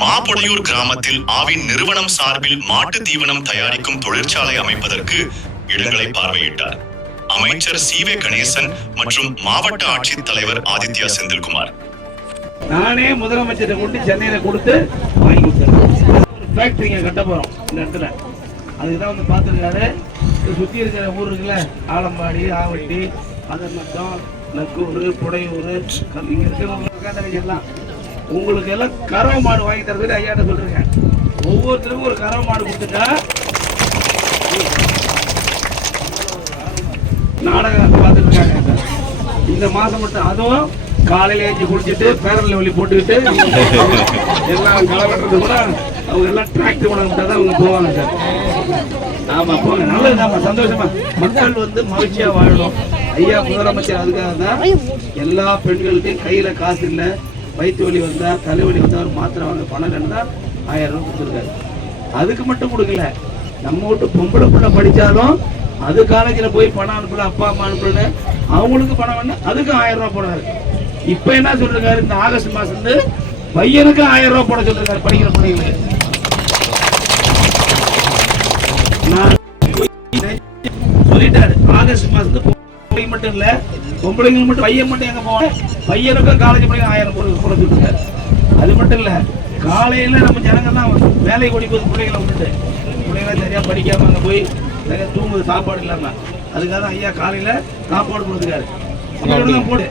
மாபொடையூர் கிராமத்தில் ஆவின் நிறுவனம் சார்பில் மாட்டு தீவனம் தயாரிக்கும் தொழிற்சாலை அமைப்பதற்கு இடங்களை பார்வையிட்டார். அமைச்சர் சி வே கணேசன் மற்றும் மாவட்ட ஆட்சித் தலைவர் ஆதித்யா செந்தில்குமார். நானே முதலமைச்சரை கொண்டு சென்னையில கொடுத்து வாங்கி கொடுத்தேன். ஒரு ஃபேக்டரிங்க கட்ட போறோம் இந்த இடத்துல. அதுதான் வந்து பார்த்துருக்காரு. சுற்றி இருக்கிற ஊர் இருக்குல்ல ஆலம்பாடி ஆவட்டி அதமட்டம் நக்கூர் புடையூர் இங்க இருக்கிறவங்க எல்லாம் உங்களுக்கு எல்லாம் கறவை மாடு வாங்கி தரதுக்கு ஐயாட்ட சொல்றேன் ஒவ்வொருத்தருக்கும் ஒரு கறவை மாடு கொடுத்துட்டா நாடகம் பார்த்துட்டு இருக்காங்க. இந்த மாசம் மட்டும் அதுவும் காலையில ஏஞ்சி குடிச்சிட்டு பேரல் வழி போட்டுக்கிட்டு எல்லாம் களை வெட்டுறது கூட அவங்க எல்லாம் டிராக்டர் கொண்டு தான் அவங்க போவாங்க சார். ஆமா போங்க. நல்லதுதாம்மா சந்தோஷமா. மக்கள் வந்து மகிழ்ச்சியா வாழணும். ஐயா முதலமைச்சர் அதுக்காக தான் எல்லா பெண்களுக்கும் கையில காசு இல்லை. வயிற்று வலி வந்தால் தலைவலி வந்தால் ஒரு மாத்திரை வாங்க பணம் இருந்தா ஆயிரம் ரூபா கொடுத்துருக்காரு. அதுக்கு மட்டும் கொடுக்கல. நம்ம வீட்டு பொம்பளை பிள்ளை படித்தாலும் அது காலேஜில் போய் பணம் அனுப்பல அப்பா அம்மா அனுப்பலன்னு அவங்களுக்கு பணம் வேணும் அதுக்கும் ஆயிரம் ரூபா போடுறாரு. இப்போ என்ன சொல்லிருக்காரு? இந்த ஆகஸ்ட் மாதம் வந்து பையனுக்கு ஆயிரம் ரூபா போட சொல்லிருக்காரு படிக்கிற பிள்ளைங்களுக்கு பொம்பளைங்க மட்டும் பையன் மட்டும் எங்க போவாங்க? பையனுக்கும் காலேஜ் படிக்க ஆயிரம் போட சொல்லிருக்காரு அது மட்டும் இல்ல காலையில நம்ம ஜனங்கள்லாம் வேலை ஓடி போகுது பிள்ளைகளை விட்டுட்டு பிள்ளைங்க சரியா படிக்காம அங்க போய் சரியா தூங்குது சாப்பாடு இல்லாம. அதுக்காக தான் ஐயா காலையில சாப்பாடு கொடுத்துருக்காரு போடு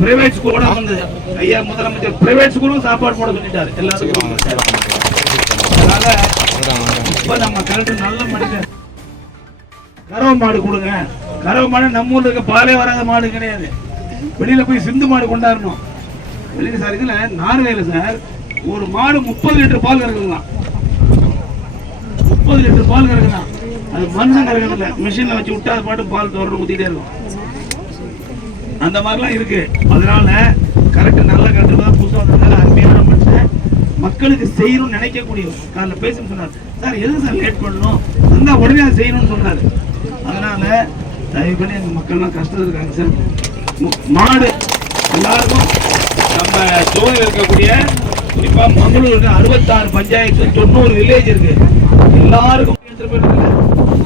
பிரைவேட் ஸ்கூல் கூட வந்து ஐயா முதலமைச்சர் பிரைவேட் ஸ்கூலும் சாப்பாடு போட சொல்லிட்டாரு. எல்லாத்துக்கும் அதனால இப்ப நம்ம கலெக்டர் நல்ல மனிதர். கறவை மாடு கொடுங்க. கறவை மாடு நம்ம ஊர்ல இருக்க பாலே வராத மாடு கிடையாது. வெளியில போய் சிந்து மாடு கொண்டாடணும். வெளியில சார் இதுல நார்வேல சார் ஒரு மாடு முப்பது லிட்டர் பால் கறக்குங்களாம். முப்பது லிட்டர் பால் கறக்குதான் அது மனுஷன் கறக்கல மிஷின்ல வச்சு விட்டா அது பாட்டு பால் தொடர்ந்து ஊத்திட்டே இருக்கும். அந்த மாதிரிலாம் இருக்கு. அதனால கரெக்ட் நல்ல கரெக்டாக தான். புதுசாக வந்ததுனால அருமையான மனுஷன். மக்களுக்கு செய்யணும்னு நினைக்கக்கூடிய காலைல பேசுன்னு சொன்னார். சார் எது சார் லேட் பண்ணணும்? வந்தா உடனே அதை செய்யணும்னு சொன்னார். அதனால தயவு பண்ணி எங்கள் மக்கள்லாம் கஷ்டம் இருக்காங்க சார். மாடு எல்லாருக்கும் நம்ம ஜோதியில் இருக்கக்கூடிய குறிப்பாக மங்களூருக்கு அறுபத்தாறு பஞ்சாயத்து தொண்ணூறு வில்லேஜ் இருக்கு. எல்லாருக்கும் எடுத்துட்டு போயிருக்காங்க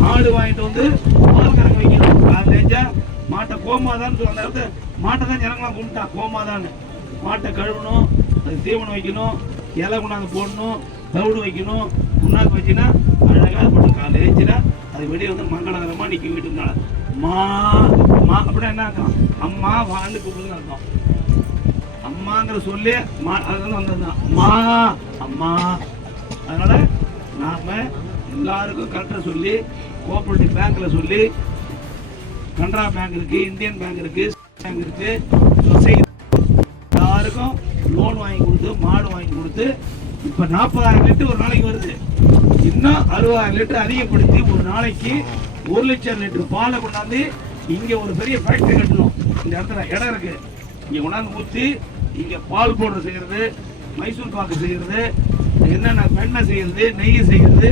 மாடு வாங்கிட்டு வந்து பால் வைக்கணும். அது மாட்டை கோமாதான்னு சொல்ல நேரத்தில் மாட்டை தான் ஜனங்களாம் கும்பிட்டான் கோமாதான்னு. மாட்டை கழுவணும் அது தீவனம் வைக்கணும் இலை கொண்டாந்து போடணும் தவிடு வைக்கணும். புண்ணாக்கு வச்சுன்னா அழகாக போட்டு காலை ஏச்சுனா அது வெளியே வந்து மங்களகரமாக நிற்க வீட்டுனால மா மா அப்படின்னா என்ன அர்த்தம்? அம்மா வான்னு கூப்பிடுன்னு அர்த்தம். அம்மாங்கிற சொல்லி மா அதுதான் வந்ததுதான். மா அம்மா. அதனால நாம எல்லாருக்கும் கரெக்டாக சொல்லி கோஆபரேட்டிவ் பேங்க்ல சொல்லி கனரா பேங்க் இருக்கு இந்தியன் பேங்க் இருக்கு பேங்க் இருக்கு சொசைட்டி எல்லாருக்கும் லோன் வாங்கி கொடுத்து மாடு வாங்கி கொடுத்து இப்போ நாற்பதாயிரம் லிட்டர் ஒரு நாளைக்கு வருது. இன்னும் அறுபதாயிரம் லிட்டர் அதிகப்படுத்தி ஒரு நாளைக்கு ஒரு லட்சம் லிட்டர் பாலை கொண்டாந்து இங்கே ஒரு பெரிய ஃபேக்டரி கட்டணும். இந்த இடத்துல இடம் இருக்கு. இங்கே கொண்டாந்து ஊற்றி இங்கே பால் பவுடர் செய்யறது மைசூர் பாக்கு செய்கிறது என்னென்ன வெண்ணெய் செய்கிறது நெய் செய்கிறது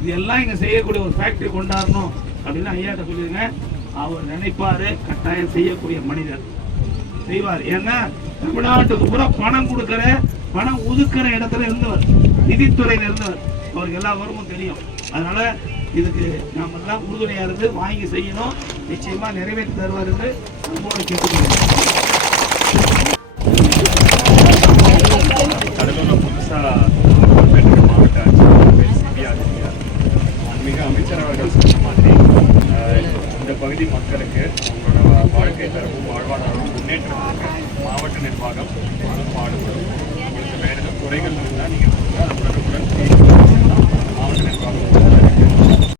இது எல்லாம் இங்கே செய்யக்கூடிய ஒரு ஃபேக்டரி கொண்டாடணும் அப்படின்னு ஐயாட்ட சொல்லிடுங்க அவர் நினைப்பார் கட்டாயம் செய்யக்கூடிய மனிதர். செய்வார். ஏன்னா தமிழ்நாட்டுக்கு பூரா பணம் கொடுக்குற பணம் ஒதுக்குற இடத்துல இருந்தவர் நிதித்துறையில் இருந்தவர். அவருக்கு எல்லா வருமும் தெரியும். அதனால் இதுக்கு நாம எல்லாம் உறுதுணையா இருந்து வாங்கி செய்யணும். நிச்சயமாக நிறைவேற்றி தருவார் என்று நம்மோடு கேட்டுக்கொள்கிறேன். புதுசாக மாவட்ட ஆட்சியர் மிக அமைச்சர் அவர்கள் இந்த பகுதி மக்களுக்கு அவங்களோட வாழ்க்கை தரமும் வாழ்வாதாரமும் முன்னேற்றத்துக்கு மாவட்ட நிர்வாகம் பாடுபடும். உங்களுக்கு வேறு குறைகள் இருந்தால் நீங்கள் Thank you.